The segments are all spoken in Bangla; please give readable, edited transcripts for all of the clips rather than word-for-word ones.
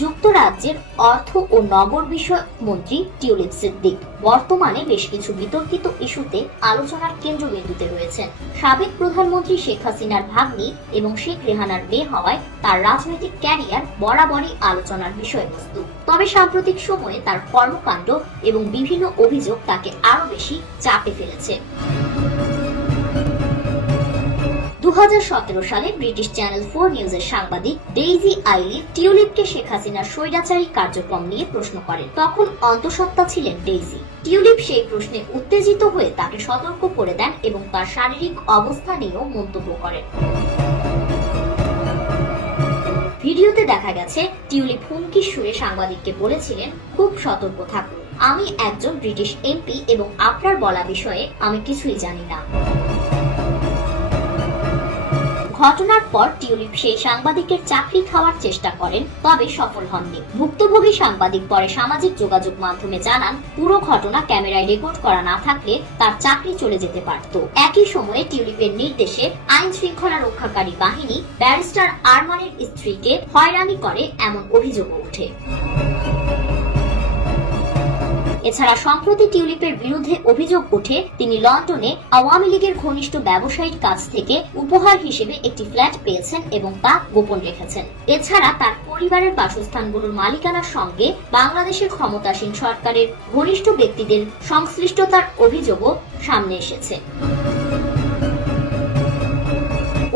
যুক্তরাজ্যের অর্থ ও নগর বিষয়ক মন্ত্রী টিউলিপ সিদ্দিক বর্তমানে বেশ কিছু বিতর্কিত ইস্যুতে আলোচনার কেন্দ্রবিন্দুতে রয়েছেন। সাবেক প্রধানমন্ত্রী শেখ হাসিনার ভাগ্নি এবং শেখ রেহানার মেয়ে হওয়ায় তার রাজনৈতিক ক্যারিয়ার বরাবরই আলোচনার বিষয়বস্তু। তবে সাম্প্রতিক সময়ে তার কর্মকাণ্ড এবং বিভিন্ন অভিযোগ তাকে আরো বেশি চাপে ফেলেছে। 2017 সালে ব্রিটিশ চ্যানেল 4 নিউজের সাংবাদিক ডেইজি আইলি টিউলিপকে শেখ হাসিনার স্বৈরাচারী কার্যক্রম নিয়ে প্রশ্ন করেন। তখন অন্তঃসত্ত্বা ছিলেন ডেইজি। টিউলিপ সেই প্রশ্নে উত্তেজিত হয়ে তাকে সতর্ক করে দেন এবং তার শারীরিক অবস্থা নিয়েও মন্তব্য করেন। ভিডিওতে দেখা গেছে টিউলিপ হুমকির সুরে সাংবাদিককে বলেছিলেন, খুব সতর্ক থাকুন, আমি একজন ব্রিটিশ এমপি এবং আপনার বলা বিষয়ে আমি কিছুই জানি না। ঘটনার পর টিউলিপ সেই সাংবাদিকের চাকরি খাওয়ার চেষ্টা করেন, তবে সফল হননি। ভুক্তভোগী সাংবাদিক পরে সামাজিক যোগাযোগ মাধ্যমে জানান, পুরো ঘটনা ক্যামেরায় রেকর্ড করা না থাকলে তার চাকরি চলে যেতে পারত। একই সময়ে টিউলিপের নির্দেশে আইন শৃঙ্খলা রক্ষাকারী বাহিনী ব্যারিস্টার আরমানের স্ত্রীকে হয়রানি করে এমন অভিযোগও ওঠে। এছাড়া সম্প্রতি টিউলিপের বিরুদ্ধে অভিযোগ ওঠে, তিনি লন্ডনে আওয়ামী লীগের ঘনিষ্ঠ ব্যবসায়ীর কাছ থেকে উপহার হিসেবে একটি ফ্ল্যাট পেয়েছেন এবং তা গোপন রেখেছেন। এছাড়া তার পরিবারের বাসস্থানগুলোর মালিকানার সঙ্গে বাংলাদেশের ক্ষমতাসীন সরকারের ঘনিষ্ঠ ব্যক্তিদের সংশ্লিষ্টতার অভিযোগও সামনে এসেছে।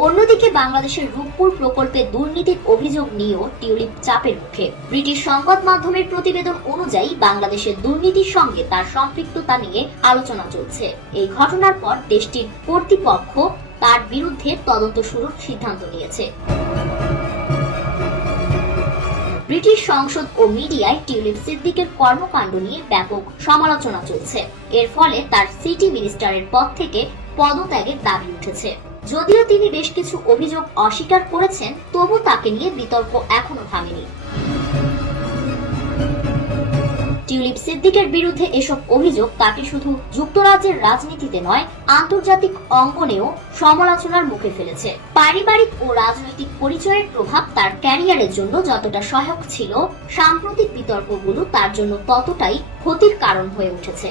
অন্যদিকে বাংলাদেশের রূপপুর প্রকল্পে দুর্নীতির অভিযোগ নিয়েও টিউলিপ চাপের মুখে। ব্রিটিশ সংবাদ মাধ্যমের প্রতিবেদন অনুযায়ী বাংলাদেশের দুর্নীতির সঙ্গে তার সম্পৃক্ততা নিয়ে আলোচনা চলছে। এই ঘটনার পর দেশটির কর্তৃপক্ষ তার বিরুদ্ধে তদন্ত শুরুর সিদ্ধান্ত নিয়েছে। ব্রিটিশ সংসদ ও মিডিয়ায় টিউলিপ সিদ্দিকের কর্মকাণ্ড নিয়ে ব্যাপক সমালোচনা চলছে। এর ফলে তার সিটি মিনিস্টারের পদ থেকে পদত্যাগের দাবি উঠেছে। যদিও তিনি বেশ কিছু অভিযোগ অস্বীকার করেছেন, তবু তাকে নিয়ে বিতর্ক এখনো থামেনি। টিউলিপ সিদ্দিকের বিরুদ্ধে এসব অভিযোগ তাকে শুধু যুক্তরাজ্যের রাজনীতিতে নয়, আন্তর্জাতিক অঙ্গনেও সমালোচনার মুখে ফেলেছে। পারিবারিক ও রাজনৈতিক পরিচয়ের প্রভাব তার ক্যারিয়ারের জন্য যতটা সহায়ক ছিল, সাম্প্রতিক বিতর্কগুলো তার জন্য ততটাই ক্ষতির কারণ হয়ে উঠেছে।